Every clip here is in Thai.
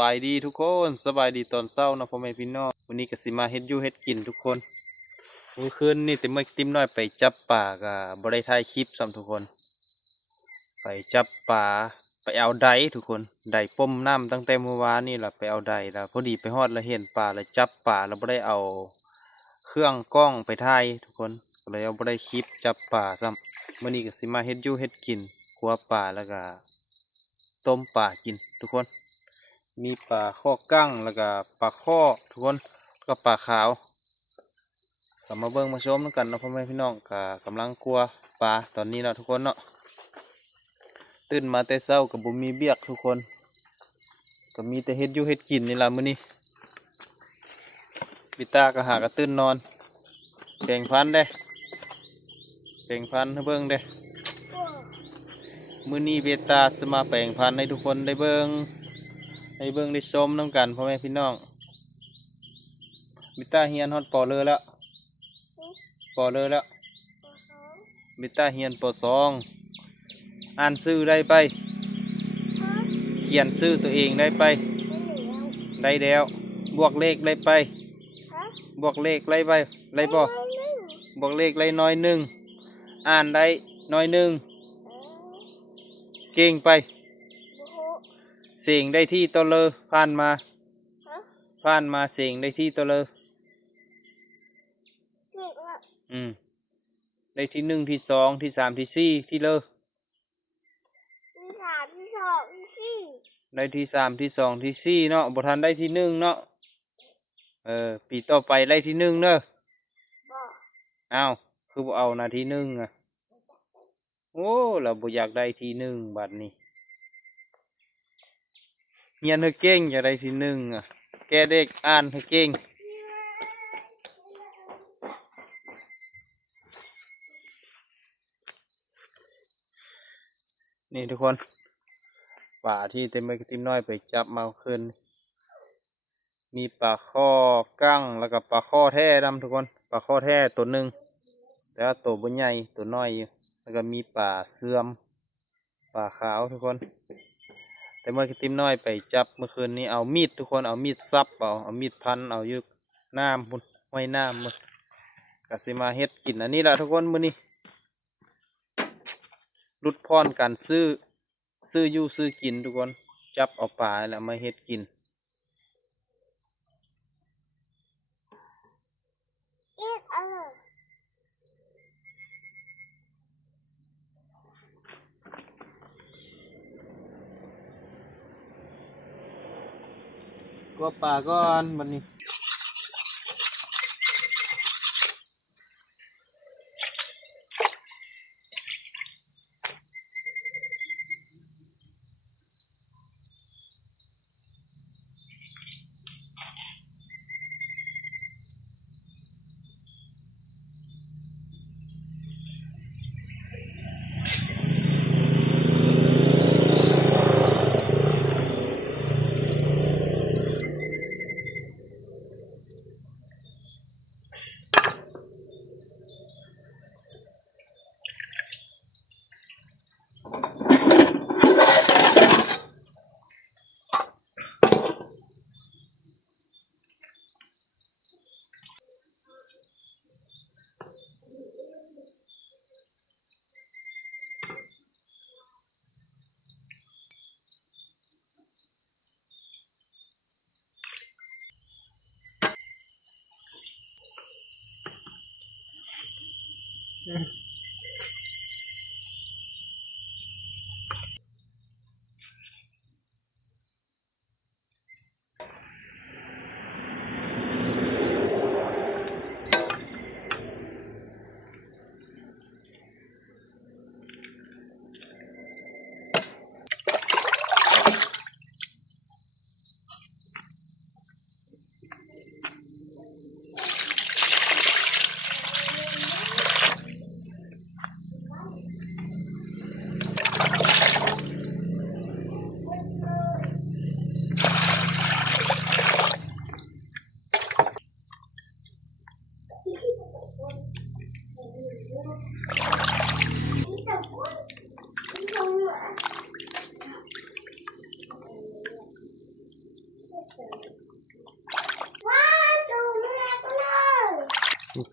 บายดีทุกคนสบายดีตอนเช้านะพ่อแม่พี่น้องวันนี้ก็สิมาเฮ็ดอยู่เฮ็ดกินทุกคนเมื่อคืนนี่แต่เมื่อติมน้อยไปจับปลาก็บ่ได้ถ่ายคลิปซ้ำทุกคนไปจับปลาไปเอาไดทุกคนไดป้มน้ำตั้งแต่เมื่อวานนี่แหละไปเอาไดแล้วพอดีไปฮอดแล้วเห็นปลาแล้วจับปลาแล้วบ่ได้เอาเครื่องกล้องไปถ่ายทุกคนก็เลยเอาบ่ได้คลิปจับปลาซ้ำมื้อนี้ก็สิมาเฮ็ดอยู่เฮ็ดกินคั่วปลาแล้วก็ต้มปลากินทุกคนมีปลาข้อกั้งแล้วก็ปลาข้อทุกคนก็ปลาขาวก็มาเบิ่งมาชมกันเนาะพ่อแม่พี่น้องก็กำลังกลัวปลาตอนนี้เนาะทุกคนเนาะตื่นมาแต่เช้ากับบุมีเบียกทุกคนก็มีแต่เฮ็ดอยู่เฮ็ดกินนี่ล่ะมื้อนี้บิตาก็หากระตื่นนอนแข่งพันเด้แข่งพันให้เบิ่งเด้มื้อนี้เบตาจะมาแปลงพันธุ์ให้ทุกคนได้เบิ่งได้ชมน้ำกันพ่อแม่พี่น้องบิตาเฮียนฮอดปอเลยแล้วบิตาเฮียนปอ2อ่านชื่อได้ไปเขียนชื่อตัวเองได้ไปได้แล้วบวกเลขได้ไปบวกเลขได้ไปได้บ่บวกเลขได้น้อยหนึ่งอ่านได้น้อยหนึ่งเก่งไปเสียงได้ที่ตัวเลอผ่านมาเสียงได้ที่ตัวเลอได้ที่1ที่2ที่3ที่4ที่เลอได้ที่3ที่2ที่4เนาะบ่ทันได้ที่1เนาะปีต่อไปได้ที่1เด้ออ้าวคือบ่เอานาที1อ่ะโอ้เราบ่อยากได้ที่1บัดนี้เรียนให้เก่งอยากได้ที่1อ่ะแกเด็กอ่านให้เก่งนี่ทุกคนป่าที่เต็มไปติมน้อยไปจับมาขึ้นมีปลาข้อกั้งแล้วก็ปลาข้อแท้ดำทุกคนปลาข้อแท้ตัวหนึ่งแต่ว่าตัวบนใหญ่ตัวน้อยอยู่แล้วก็มีปลาเสื่อมปลาขาวทุกคนแต่เมื่อติมน้อยไปจับเมื่อคืนนี้เอามีดทุกคนเอามีดซับเอามีดพันเอายึดน้ำพุ่นไว้น้ำมือกสิมาเฮ็ดกินอันนี้แหละทุกคนมื้อนี้รุดพรการซื้ออยู่ซื้อกินทุกคนจับเอาปลาแล้วมาเฮ็ดกินก็ปลาก่อนวันนี้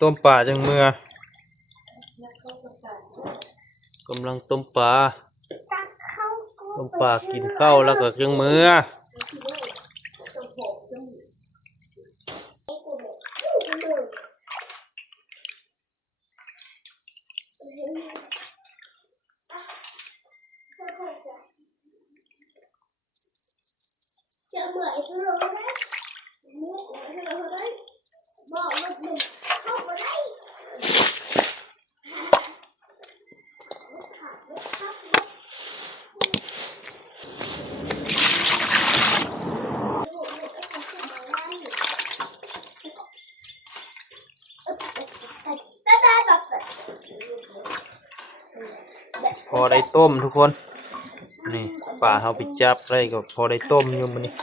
ต้มปลาจังเมื่อกำลังต้มปลากินข้าวแล้วก็จังเมื่อจะเหมือนเธอเลยเหมือนเธอเลยบอกมันหนึ่งเข้าไปได้พอได้ต้มทุกคนนี่ป่าเขาไปจับได้ก็พอได้ต้มอยู่มันนี่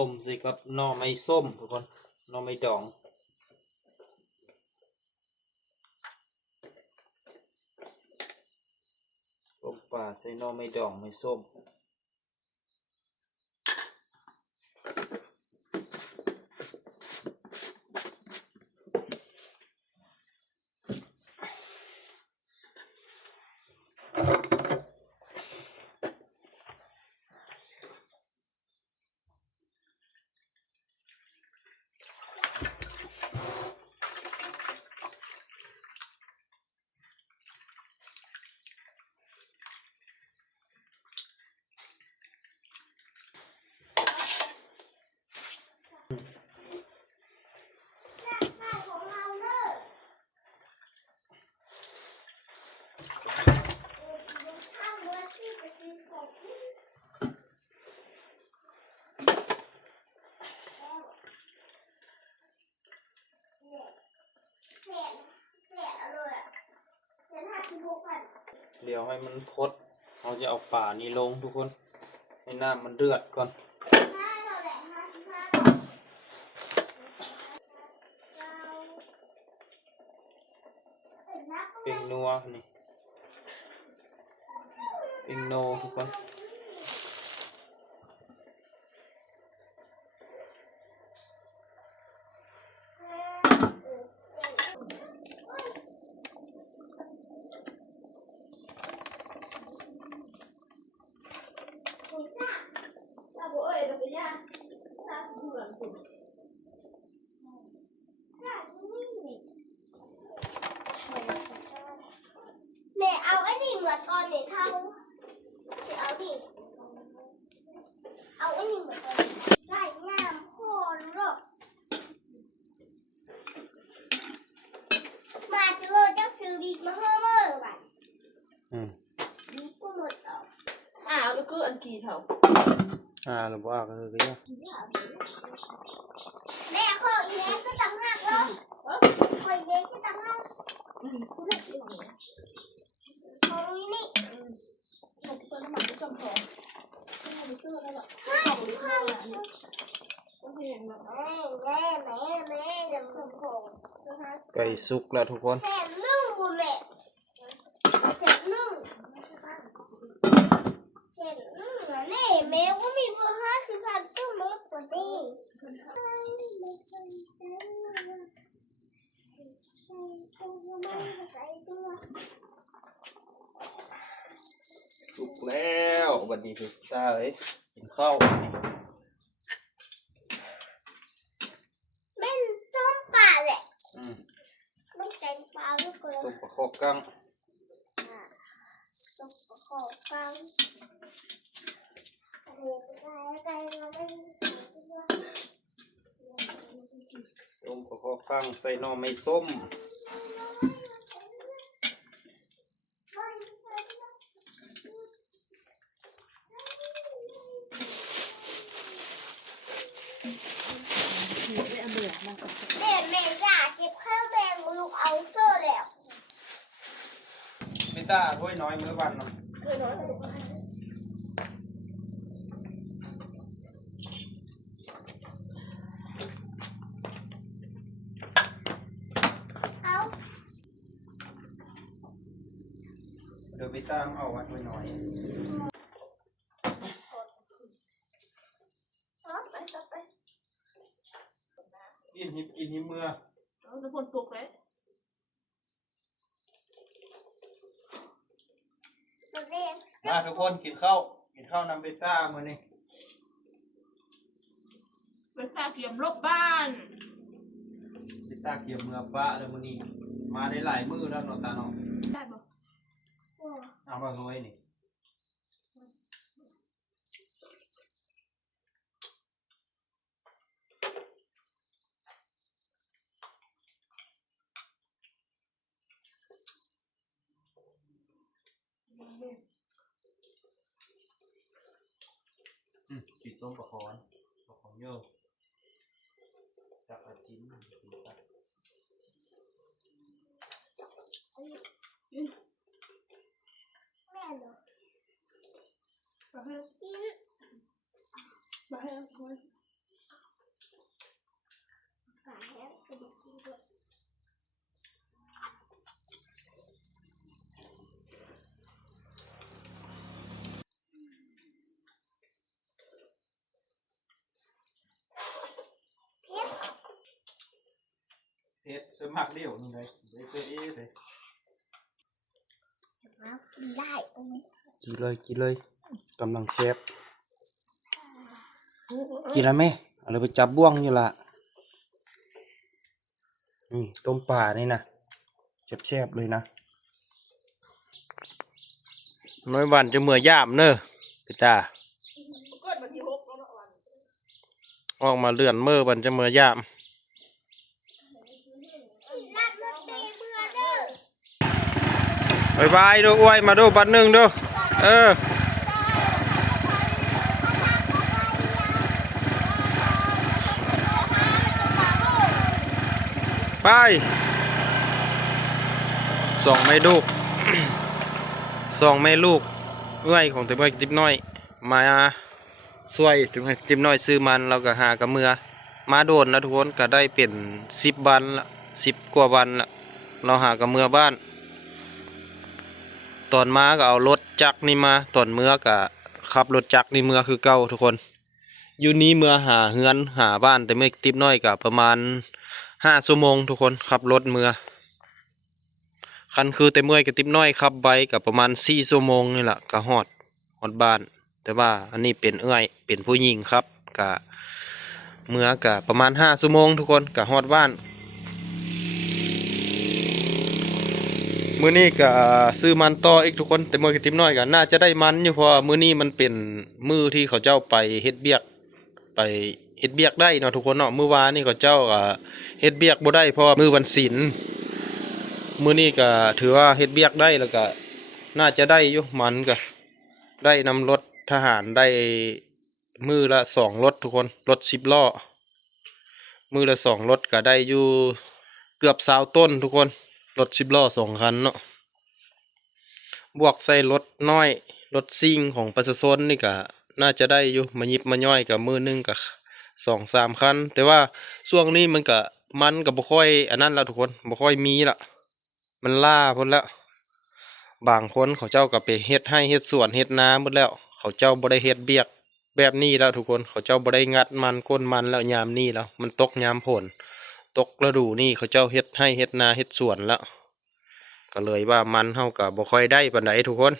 ต้มสิครับหน่อไม้ส้มทุกคนหน่อไม้ดองต้มปลาใส่หน่อไม้ดองไม้ส้มเดี๋ยวให้มันพดเราจะเอาป่านี้ลงทุกคนให้น้ำมันเดือดก่อนเป็นนัวนี่เป็นโนทุกคนแม่เอาไอ้นี่เหมือนตอนเนี่ยเท่าจะเอาดิเอาไอ้นี่เหมือนตอนไก่งามโคตรหรอกมาเจอเจ้าซื้อบิ๊กมาเฮ้อ ก็หมดออก แล้วก็อันกี่เท่า หรือว่าก็คือ แม่ขออีแม่ก็ต่างหากเหรอขออีแม่ก็ต่างหากของนี่ เราไปซื้อน้ำมันที่จำแพงเราไปซื้อได้หรอของหรืออะไรเนี่ยก็เห็นแบบ แม่เดี๋ยวของ ไก่สุกแล้วทุกคน แสนนึ่งบุแม่แสนนึ่งแม่ก็มีเบอร์50 บาทต้องลดกว่านี้ สุกแล้วบัดนี้คือซ่าเลยกินข้าว เป็นต้มปลาแหละไม่แกงปลาลูกเลย ต้มปลาคอบกั้ง ต้มปลาขอฟังไก่เราไม่ ต้มปลาคอบกั้งใส่หน่อไม้ส้มเด็กแม่จ่าเก็บข้าวแมงลูกเอาเสื้อแล้ว ไม่ตาถ้วยน้อยมื้อวันเนาะ เอา เดี๋ยวไปตามเอาวัดถ้วยน้อย ไป กินหิบเมื่อ ทุกคนปลุกเลย เรียน มาทุกคนกินข้าวนำไปซ่ามื้อนี้ ไปฝากเกี่ยมลบบ้าน ไปซ่าเกี่ยวเมื่อปะแล้วมื้อนี้มาได้หลายมื้อแล้วเนาะตาเนาะ ได้ปะ เอามาโรยนี่กินต้มปลาคอนโยจับอาทิตย์ แม่เหรอ มาให้ กิน มาให้ทำไม ฝาแห้งไปดูกินด้วย เฮ็ดสมัครเดียวนี่เลยเลยเอ๊ะเลย กินได้ตรงนี้ กินเลยกำลังแซ่บกินแล้วไหมเอาเลยไปจับบ่วงอยู่ละต้มป่านี่นะแซ่บๆเลยนะน้อยวันจะเมื่อย่ามเนอะพี่ตา เกิดวันที่6แล้วนะวัน ออกมาเลื่อนเมื่อวันจะเมื่อย่าม รักรถเมย์เมื่อเด้อ บายดูอ้วยมาดูบัดหนึ่งดูไปสองแม่ลูก สองแม่ลูกเอื้อยของตัวเมื่อติ๊บน้อยมาช่วยถึงให้ติ๊บน้อยซื้อมันเราก็หากับเมือมาโดนแล้วทุกคนก็ได้เป็น10 วันละ10 กว่าวันละเราหากับเมือบ้านตอนมาก็เอารถจักรนี่มาตอนเมื่อก็ขับรถจักรนี่เมื่อคือเก่าทุกคนอยู่นี้เมื่อหาเฮือนหาบ้านแต่เมื่อติ๊บน้อยก็ประมาณ5 ชั่วโมงทุกคนขับรถเมื่อคันคือแต่เมื่อยกับติ๊บน้อยขับไปกับประมาณ4 ชั่วโมงนี่แหละก็ฮอดบ้าน แต่ว่าอันนี้เป็นเอื้อยเป็นผู้หญิงครับกะเมื่อกะประมาณ5 ชั่วโมงทุกคนกะฮอดบ้านมื้อนี้กะซื้อมันต่ออีกทุกคนแต่เมื่อกับติ๊บน้อยกะน่าจะได้มันอยู่เพราะมื้อนี้มันเป็นมื้อที่เขาเจ้าไปเฮ็ดเบียกได้เนาะทุกคนเนาะมื้อวานนี่เขาเจ้าเฮ็ดเบียกบ่ได้เพราะว่ามื้อวันศีลมื้อนี้ก็ถือว่าเฮ็ดเบียกได้แล้วก็ น่าจะได้อยู่มันก็ได้นำรถทหารได้มือละ2รถทุกคนรถ10 ล้อมือละ2รถก็ได้อยู่เกือบ20 ต้นทุกคนรถ10 ล้อ2 คันเนาะบวกใส่รถน้อยรถซิ่งของประชาชนนี่ก็น่าจะได้อยู่มายิบมาย่อยกับมือนึงกับ2-3 คันแต่ว่าช่วงนี้มันก็บ่ค่อยอันนั้นแล้วทุกคนบ่ค่อยมีละมันล่าพ้นแล้วบางคนเขาเจ้าก็ไปเฮ็ดให้เฮ็ดสวนเฮ็ดนาหมดแล้วเขาเจ้าบ่ได้เฮ็ดเบียกแบบนี้แล้วทุกคนเขาเจ้าบ่ได้งัดมันก้นมันแล้วยามนี้แล้วมันตกยามฝนตกฤดูนี่เขาเจ้าเฮ็ดให้เฮ็ดนาเฮ็ดสวนแล้วก็เลยว่ามันเฮาก็บ่ค่อยได้ปานใดทุกคน